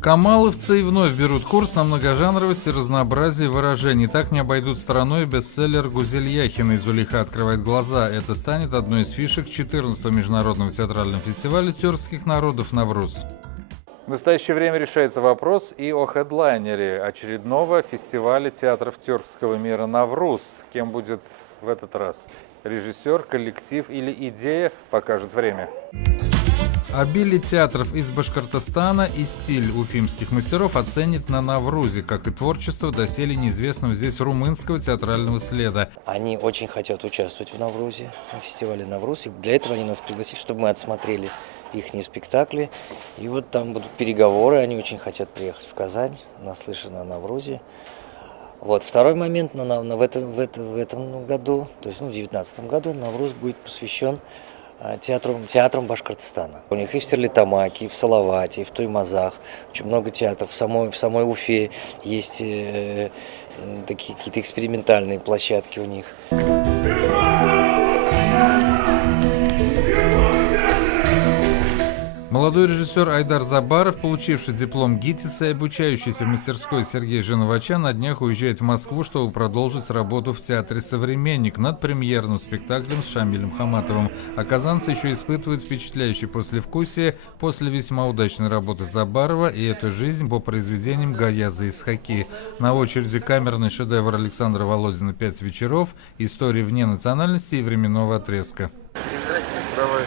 Камаловцы и вновь берут курс на многожанровость и разнообразие выражений. Так не обойдут стороной бестселлер Гузель Яхиной «Зулейха открывает глаза». Это станет одной из фишек 14-го международного театрального фестиваля тюркских народов «Навруз». В настоящее время решается вопрос и о хедлайнере очередного фестиваля театров тюркского мира «Навруз». Кем будет в этот раз? Режиссер, коллектив или идея, покажет время. Обилие театров из Башкортостана и стиль уфимских мастеров оценит на Наврузе, как и творчество доселе неизвестного здесь румынского театрального следа. Они очень хотят участвовать в Наврузе, на фестивале Навруз. И для этого они нас пригласили, чтобы мы отсмотрели их спектакли. И вот там будут переговоры, они очень хотят приехать в Казань, наслышаны о Наврузе. Вот. Второй момент, в этом году, то есть в 2019 году, Навруз будет посвящен театрам Башкортостана. У них и в Стерлитамаке, и в Салавате, и в Туймазах. Очень много театров. В самой Уфе есть такие какие-то экспериментальные площадки у них. Молодой режиссер Айдар Забаров, получивший диплом ГИТИСа и обучающийся в мастерской Сергея Женовача, на днях уезжает в Москву, чтобы продолжить работу в театре «Современник» над премьерным спектаклем с Шамилем Хаматовым. А казанцы еще испытывают впечатляющее послевкусие после весьма удачной работы Забарова и эту жизнь по произведениям Гаяза Исхаки. На очереди камерный шедевр Александра Володина «5 вечеров», истории вне национальности и временного отрезка. Здрасте. Давай.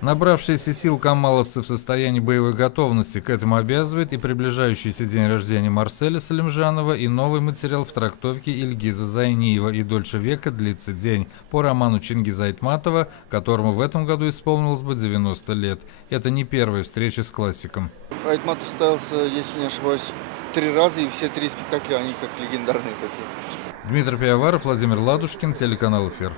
Набравшиеся сил камаловцы в состоянии боевой готовности к этому обязывает и приближающийся день рождения Марселя Салимжанова, и новый материал в трактовке Ильгиза Зайниева «И дольше века длится день» по роману Чингиза Айтматова, которому в этом году исполнилось бы 90 лет. Это не первая встреча с классиком. Айтматов ставился, если не ошибаюсь, 3 раза, и все 3 спектакля, они как легендарные такие. Дмитрий Пиаваров, Владимир Ладушкин, телеканал «Эфир».